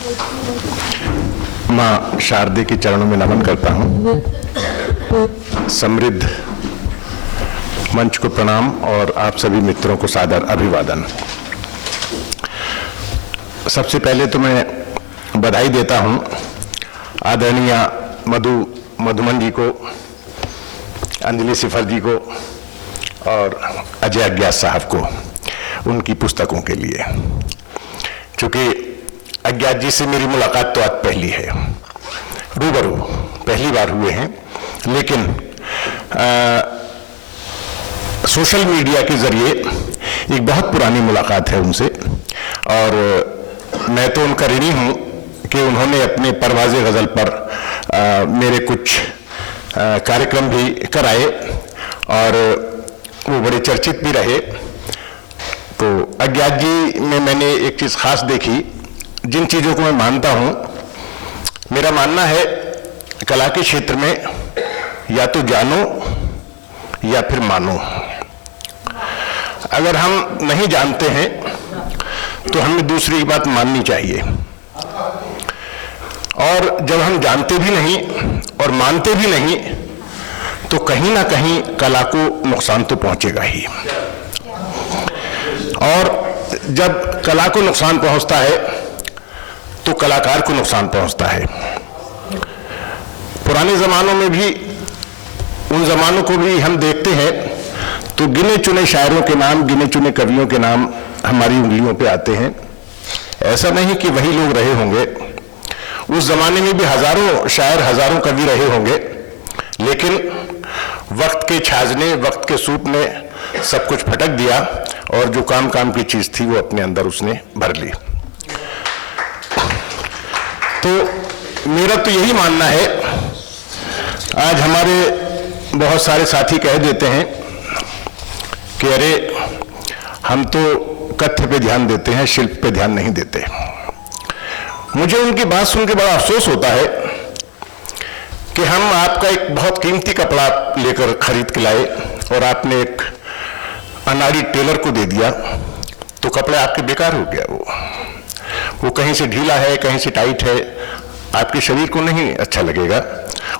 माँ शारदे के चरणों में नमन करता हूँ। समृद्ध मंच को प्रणाम और आप सभी मित्रों को सादर अभिवादन। सबसे पहले तो मैं बधाई देता हूँ आदरणीय मधुमन जी को, अंजलि सिफर जी को और अजय अज्ञात साहब को उनकी पुस्तकों के लिए। चूँकि अज्ञात जी से मेरी मुलाकात तो आज पहली है, रूबरू पहली बार हुए हैं, लेकिन सोशल मीडिया के जरिए एक बहुत पुरानी मुलाकात है उनसे और मैं तो उनका ऋणी हूँ कि उन्होंने अपने परवाज़े गज़ल पर मेरे कुछ कार्यक्रम भी कराए और वो बड़े चर्चित भी रहे। तो अज्ञात जी में मैंने एक चीज़ खास देखी, जिन चीज़ों को मैं मानता हूँ, मेरा मानना है कला के क्षेत्र में या तो जानो या फिर मानो। अगर हम नहीं जानते हैं तो हमें दूसरी बात माननी चाहिए, और जब हम जानते भी नहीं और मानते भी नहीं तो कहीं ना कहीं कला को नुकसान तो पहुंचेगा ही। और जब कला को नुकसान पहुंचता है तो कलाकार को नुकसान पहुंचता है। पुराने ज़मानों में भी, उन ज़मानों को भी हम देखते हैं तो गिने चुने शायरों के नाम, गिने चुने कवियों के नाम हमारी उंगलियों पे आते हैं। ऐसा नहीं कि वही लोग रहे होंगे, उस ज़माने में भी हज़ारों शायर, हज़ारों कवि रहे होंगे, लेकिन वक्त के छाजने, वक्त के सूप ने सब कुछ फटक दिया और जो काम की चीज़ थी वो अपने अंदर उसने भर ली। तो मेरा तो यही मानना है, आज हमारे बहुत सारे साथी कह देते हैं कि अरे हम तो कथ्य पे ध्यान देते हैं, शिल्प पे ध्यान नहीं देते। मुझे उनकी बात सुन के बड़ा अफसोस होता है कि हम आपका एक बहुत कीमती कपड़ा लेकर खरीद के लाए और आपने एक अनाड़ी टेलर को दे दिया तो कपड़े आपके बेकार हो गया। वो कहीं से ढीला है, कहीं से टाइट है, आपके शरीर को नहीं अच्छा लगेगा।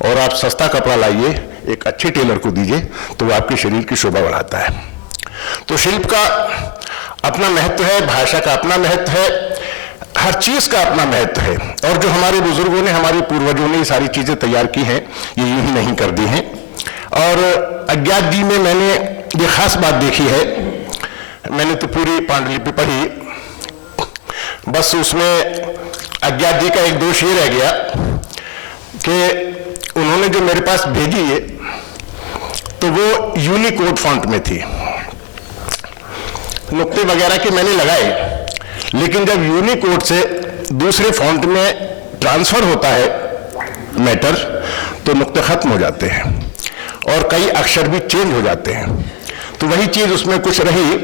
और आप सस्ता कपड़ा लाइए, एक अच्छे टेलर को दीजिए तो वो आपके शरीर की शोभा बढ़ाता है। तो शिल्प का अपना महत्व है, भाषा का अपना महत्व है, हर चीज़ का अपना महत्व है। और जो हमारे बुजुर्गों ने, हमारे पूर्वजों ने ये सारी चीज़ें तैयार की हैं, ये यूं ही नहीं कर दी हैं। और अज्ञात जी में मैंने ये खास बात देखी है, मैंने तो पूरी पांडुलिपि पढ़ी, बस उसमें अज्ञात जी का एक दोष ये रह गया कि उन्होंने जो मेरे पास भेजी है तो वो यूनिकोड फॉन्ट में थी। नुक्ते वगैरह के मैंने लगाए, लेकिन जब यूनिकोड से दूसरे फॉन्ट में ट्रांसफर होता है मैटर तो नुक्ते खत्म हो जाते हैं और कई अक्षर भी चेंज हो जाते हैं। तो वही चीज़ उसमें कुछ रही।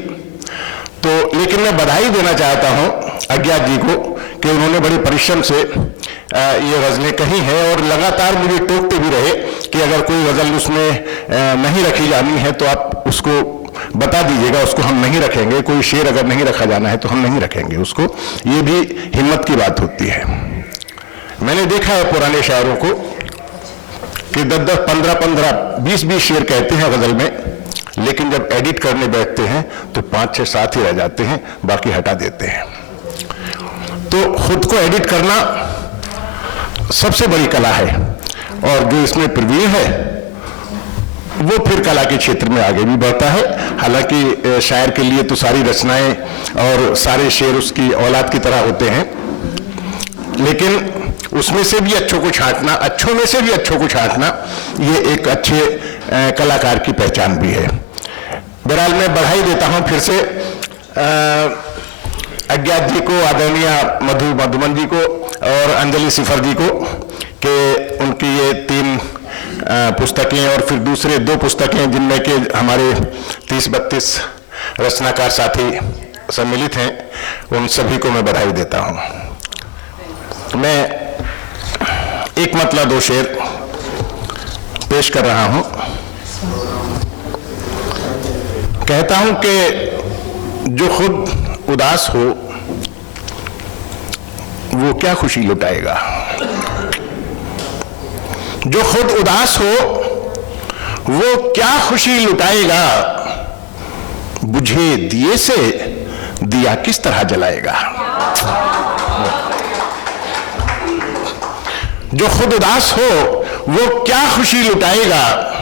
तो लेकिन मैं बधाई देना चाहता हूँ अज्ञात जी को कि उन्होंने बड़े परिश्रम से ये गज़लें कही हैं और लगातार मुझे टोकते भी रहे कि अगर कोई गज़ल उसमें नहीं रखी जानी है तो आप उसको बता दीजिएगा, उसको हम नहीं रखेंगे। कोई शेर अगर नहीं रखा जाना है तो हम नहीं रखेंगे उसको। ये भी हिम्मत की बात होती है। मैंने देखा है पुराने शायरों को कि 10-10, 15-15, 20-20 शेर कहते हैं गज़ल में, लेकिन जब एडिट करने बैठते हैं तो 5-6, 7 ही रह जाते हैं, बाकी हटा देते हैं। तो खुद को एडिट करना सबसे बड़ी कला है, और जो इसमें प्रवीण है वो फिर कला के क्षेत्र में आगे भी बढ़ता है। हालांकि शायर के लिए तो सारी रचनाएं और सारे शेर उसकी औलाद की तरह होते हैं, लेकिन उसमें से भी अच्छों को छांटना, अच्छों में से भी अच्छों को छांटना, ये एक अच्छे कलाकार की पहचान भी है। बहरहाल मैं बधाई देता हूँ फिर से अज्ञात जी को, आदरणीय मधुमन जी को और अंजलि सिफर जी को कि उनकी ये 3 पुस्तकें और फिर दूसरे 2 पुस्तकें जिनमें के हमारे 30-32 रचनाकार साथी सम्मिलित हैं, उन सभी को मैं बधाई देता हूँ। मैं एक मतला 2 शेर पेश कर रहा हूँ। कहता हूँ कि जो खुद उदास हो वो क्या खुशी लुटाएगा। जो खुद उदास हो वो क्या खुशी लुटाएगा। बुझे दिए से दिया किस तरह जलाएगा। जो खुद उदास हो वो क्या खुशी लुटाएगा।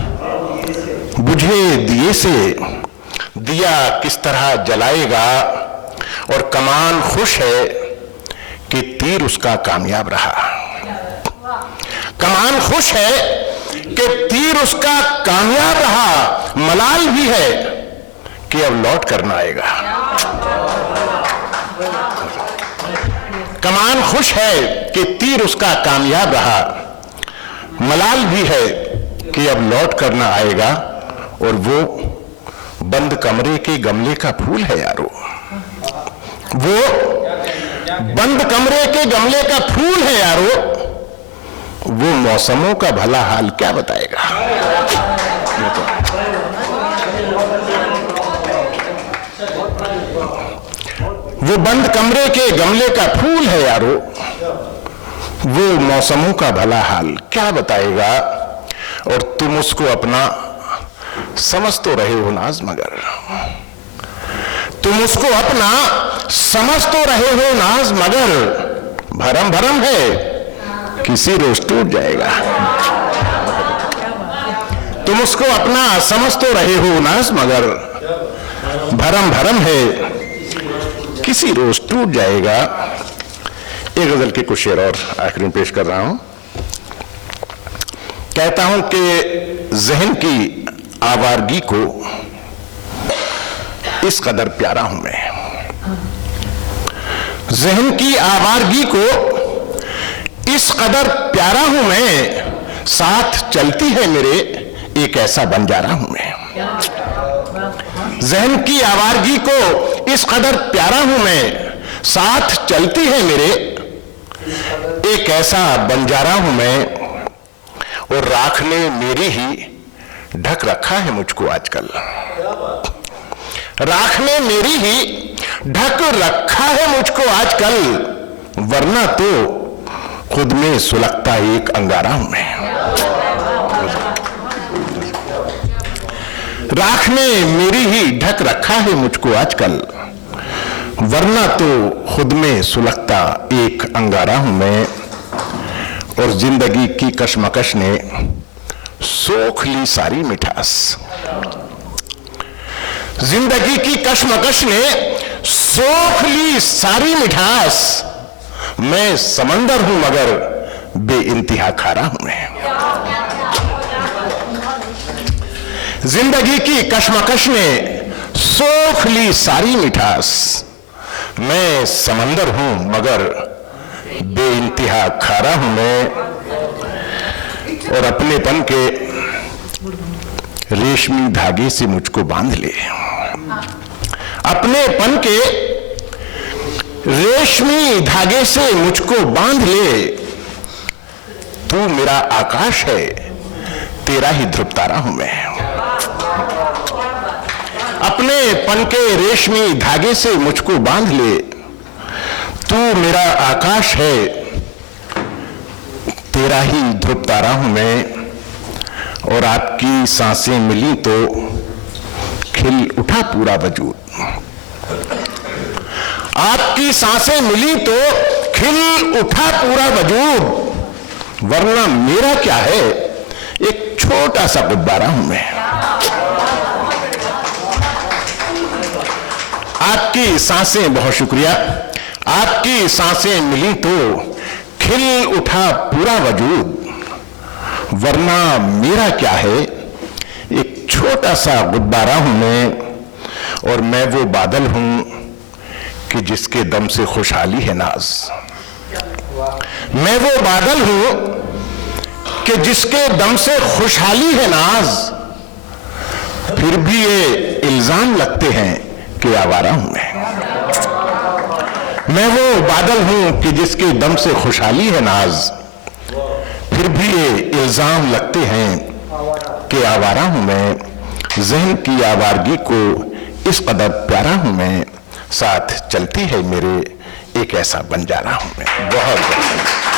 बुझे दिए से दिया किस तरह जलाएगा। और कमान खुश है कि तीर उसका कामयाब रहा। कमान खुश है कि तीर उसका कामयाब रहा। मलाल भी है कि अब लौट करना आएगा। कमान खुश है कि तीर उसका कामयाब रहा। मलाल भी है कि अब लौट करना आएगा। और वो बंद कमरे के गमले का फूल है यारो। वो बंद कमरे के गमले का फूल है यारो। वो मौसमों का भला हाल क्या बताएगा। वो बंद कमरे के गमले का फूल है यारो। वो मौसमों का भला हाल क्या बताएगा। और तुम उसको अपना समझ तो रहे हो नाज मगर। तुम उसको अपना समझ तो रहे हो नाज मगर। भरम भरम है किसी रोज टूट जाएगा। तुम उसको अपना समझ तो रहे हो नाज मगर। भरम भरम है किसी रोज टूट जाएगा। एक गजल के कुछ शेर और आखिरी में पेश कर रहा हूं। कहता हूं कि जहन की आवारगी को इस कदर प्यारा हूं मैं। जहन की आवारगी को इस कदर प्यारा हूं मैं। साथ चलती है मेरे एक ऐसा बंजारा हूं मैं। जहन की आवारगी को इस कदर प्यारा हूं मैं। साथ चलती है मेरे एक ऐसा बंजारा हूं मैं। और राख ने मेरी ही ढक रखा है मुझको आजकल। राख ने मेरी ही ढक रखा है मुझको आजकल। वरना तो खुद में सुलगता एक अंगारा हूं मैं। राख ने मेरी ही ढक रखा है मुझको आजकल। वरना तो खुद में सुलगता एक अंगारा हूं मैं। और जिंदगी की कशमकश ने सोख ली सारी मिठास। जिंदगी की कशमकश ने सोख ली सारी मिठास। मैं समंदर हूं मगर बेइंतहा खारा हूं मैं। जिंदगी की कशमकश ने सोख ली सारी मिठास। मैं समंदर हूं मगर बेइंतहा खारा हूं मैं। और अपनेपन के रेशमी धागे से मुझको बांध ले। अपनेपन के रेशमी धागे से मुझको बांध ले। तू मेरा आकाश है तेरा ही ध्रुव तारा हूं मैं। अपनेपन के रेशमी धागे से मुझको बांध ले। तू मेरा आकाश है तेरा ही ध्रुव तारा हूं मैं। और आपकी सांसें मिली तो खिल उठा पूरा वजूद। आपकी सांसें मिली तो खिल उठा पूरा वजूद। वरना मेरा क्या है एक छोटा सा गुब्बारा हूं मैं। आपकी सांसें, बहुत शुक्रिया, आपकी सांसें मिली तो खिल उठा पूरा वजूद। वरना मेरा क्या है एक छोटा सा गुब्बारा हूं मैं। और मैं वो बादल हूं कि जिसके दम से खुशहाली है नाज। मैं वो बादल हूं कि जिसके दम से खुशहाली है नाज। फिर भी ये इल्जाम लगते हैं कि आवारा हूं मैं वो बादल हूं कि जिसके दम से खुशहाली है नाज। फिर भी ये इल्जाम लगते हैं कि आवारा हूं मैं। ज़हन की आवारगी को इस कदर प्यारा हूं मैं। साथ चलती है मेरे एक ऐसा बन जा रहा हूं मैं। बहुत